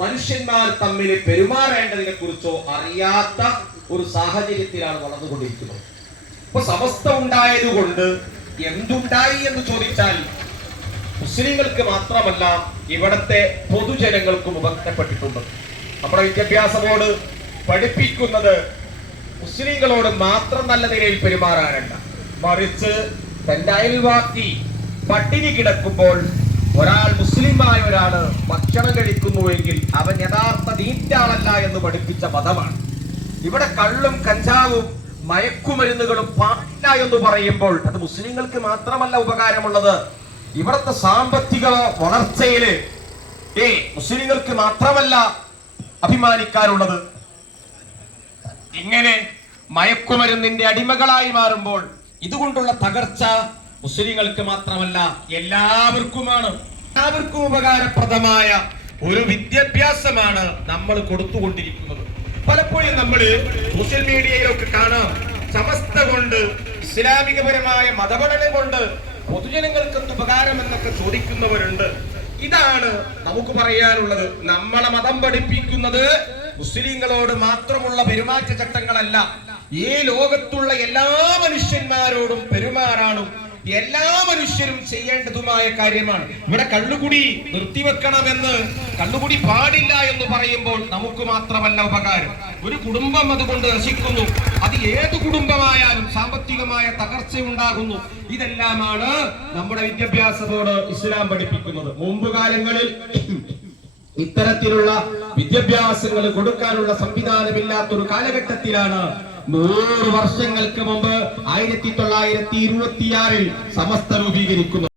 മനുഷ്യന്മാർ തമ്മിൽ പെരുമാറേണ്ടതിനെ കുറിച്ചോ അറിയാത്ത ഒരു സാഹചര്യത്തിലാണ് വളർന്നുകൊണ്ടിരിക്കുന്നത്. ഇപ്പൊ സമസ്ത ഉണ്ടായതുകൊണ്ട് എന്തുണ്ടായി എന്ന് ചോദിച്ചാൽ മുസ്ലിങ്ങൾക്ക് മാത്രമല്ല ഇവിടത്തെ പൊതുജനങ്ങൾക്കും ഉപകാരപ്പെട്ടിട്ടുണ്ട്. നമ്മുടെ വിദ്യാഭ്യാസ ബോർഡ് പഠിപ്പിക്കുന്നത് മുസ്ലിങ്ങളോട് മാത്രം നല്ല നിലയിൽ പെരുമാറാനല്ല. മറിച്ച് തന്റെ അയൽവാക്കി പട്ടിണി കിടക്കുമ്പോൾ ഒരാൾ മുസ്ലിമായ ഒരാൾ ഭക്ഷണം കഴിക്കുന്നുവെങ്കിൽ അവൻ യഥാർത്ഥ നീറ്റാളല്ല എന്ന് പഠിപ്പിച്ച മതമാണ്. ഇവിടെ കള്ളും കഞ്ചാവും മയക്കുമരുന്നുകളും പാടില്ല എന്ന് പറയുമ്പോൾ അത് മുസ്ലിങ്ങൾക്ക് മാത്രമല്ല ഉപകാരമുള്ളത്. ഇവിടുത്തെ സാമ്പത്തിക വളർച്ചയിൽ ഏ മുസ്ലിങ്ങൾക്ക് മാത്രമല്ല അഭിമാനിക്കാനുള്ളത്. ഇങ്ങനെ മയക്കുമരുന്നിന്റെ അടിമകളായി മാറുമ്പോൾ ഇതുകൊണ്ടുള്ള തകർച്ച മുസ്ലിങ്ങൾക്ക് മാത്രമല്ല എല്ലാവർക്കുമാണ്. എല്ലാവർക്കും ഉപകാരപ്രദമായ ഒരു വിദ്യാഭ്യാസമാണ് നമ്മൾ കൊടുത്തുകൊണ്ടിരിക്കുന്നത്. പലപ്പോഴും നമ്മൾ സോഷ്യൽ മീഡിയയിലൊക്കെ കാണാം സമസ്ത കൊണ്ട് ഇസ്ലാമികപരമായ മതപഠനം കൊണ്ട് പൊതുജനങ്ങൾക്ക് ഉപകാരം എന്നൊക്കെ ചോദിക്കുന്നവരുണ്ട്. ഇതാണ് നമുക്ക് പറയാനുള്ളത് നമ്മളെ മതം പഠിപ്പിക്കുന്നത് മുസ്ലിങ്ങളോട് മാത്രമുള്ള പെരുമാറ്റ ചട്ടങ്ങളല്ല ഈ ലോകത്തുള്ള എല്ലാ മനുഷ്യന്മാരോടും പെരുമാറാനും എല്ലാ മനുഷ്യരും ചെയ്യേണ്ടതുമായ കാര്യമാണ്. ഇവിടെ കള്ളുകുടി നിർത്തിവെക്കണമെന്ന് കള്ളുകുടി പാടില്ല എന്ന് പറയുമ്പോൾ നമുക്ക് മാത്രമല്ല ഉപകാരം. ഒരു കുടുംബം അതുകൊണ്ട് നശിക്കുന്നു. അത് ഏത് കുടുംബമായാലും സാമ്പത്തികമായ തകർച്ച ഉണ്ടാകുന്നു ഇതെല്ലാമാണ് നമ്മുടെ വിദ്യാഭ്യാസ ബോർഡ് ഇസ്ലാം പഠിപ്പിക്കുന്നത്. മുമ്പ് കാലങ്ങളിൽ ഇത്തരത്തിലുള്ള വിദ്യാഭ്യാസങ്ങൾ കൊടുക്കാനുള്ള സംവിധാനമില്ലാത്തൊരു കാലഘട്ടത്തിലാണ് നൂറ് വർഷങ്ങൾക്ക് മുമ്പ് ആയിരത്തി തൊള്ളായിരത്തി ഇരുപത്തിയാറിൽ സമസ്ത രൂപീകരിക്കുന്നത്